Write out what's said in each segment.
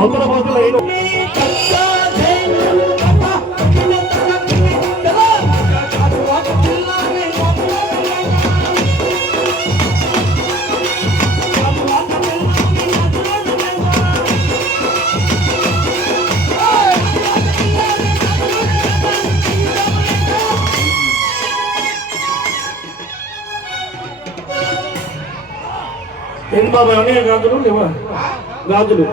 అవతల పోతల ఏంటి బాబా ఏమన్నా గాజులు లేవా? గాజులు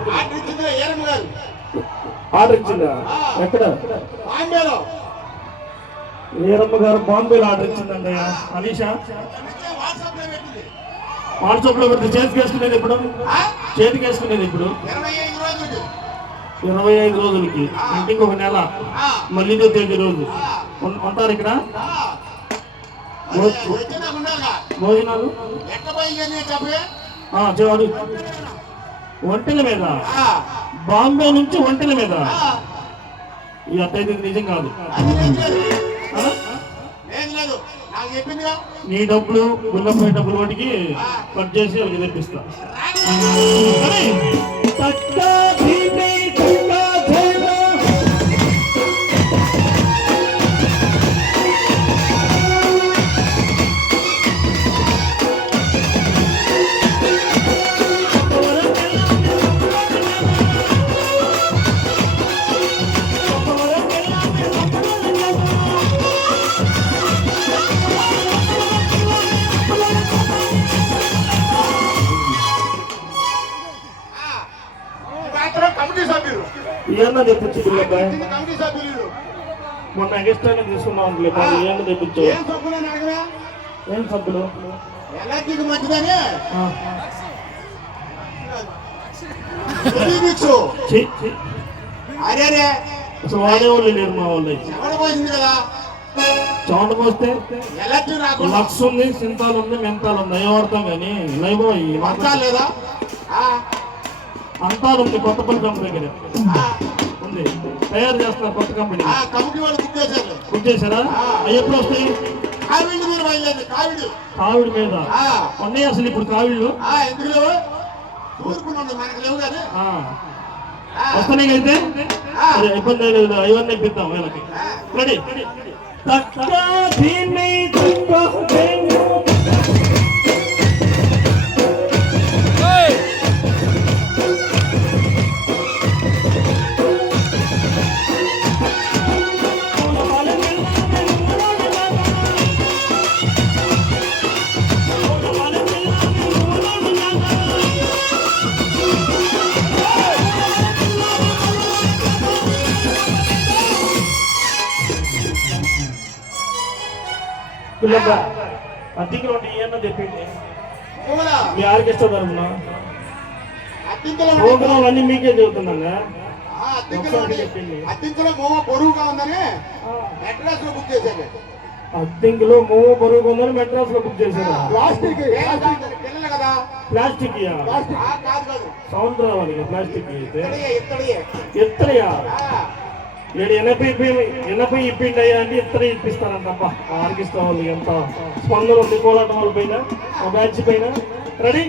ఆర్డర్ ఇచ్చిందా? ఎక్కడ? వీరమ్మ గారు బాంబేలో ఆర్డర్ ఇచ్చిందండి. అనీషా వాట్సాప్ లో పెడితే చేతికి వేసుకునేది ఇప్పుడు, చేతికి వేసుకునేది ఇప్పుడు 25 రోజులకి, ఇంటికి ఒక నెల, మళ్ళీ తేదీ రోజు ఉంటారు ఇక్కడ. భోజనాలు ఒంటెల మీద, బాంబే నుంచి ఒంటెల మీద. ఈ అత్తయ్య నిజం కాదు. నీ డబ్బులు గుల్లపై డబ్బులు వాటికి కట్ చేసి వాళ్ళకి తెప్పిస్తా. ఏమన్నా తెప్పించు అబ్బాయి, మొన్న ఎగస్ట్రానే తీసుకున్నాం అనుకోలేదు. ఏమన్నా తెప్పించు. ఏం సబ్బులు? అసలు వాడేవాళ్ళు లేరు మా వాళ్ళు. చోట పోస్తే లక్స్ ఉంది, సింతాలు ఉంది, మెంతాలు ఉంది, అవి వాడతాం కానీ లైవ్ లేదా అంతాలు ఉంది. కొత్తపల్లి కంపెనీ దగ్గర ఉంది, తయారు చేస్తున్నారు కొత్త కంపెనీ. బుక్ చేశారా? అవి ఎప్పుడు వస్తాయి? కావిడి మీద ఉన్నాయి అసలు ఇప్పుడు కావిళ్ళు వస్తున్నాయి. అయితే ఇబ్బంది లేదు, అవన్నీ ఇప్పిద్దాం వీళ్ళకి. రెడీ? అద్దెకి 2 ఏమన్నా చెప్పింది మీ ఆర్కెస్ట్రా తరఫున. ప్రోగ్రాం అన్ని మీకే చెబుతుందండి. చెప్పింది అద్దెంకిలో మోవ బరువుగా ఉందని మెడ్రాస్ లో బుక్ చేశారు. అద్దెంకిలో మోవ బరువుగా ఉందని మెడ్రాస్ లో బుక్ చేశారు. ప్లాస్టిక్ ప్లాస్టిక్ సౌండ్ రావాలి. ప్లాస్టిక్ అయితే ఎత్తడియా 80 ఇప్పిండి అయ్యా అంటే ఇద్దరు ఇప్పిస్తారంటప్ప. ఆర్కెస్ట్రా వాళ్ళు ఎంత స్పందన ఉంది కోలాటం వాళ్ళ పైన, బ్యాచ్ పైన. రెడీ?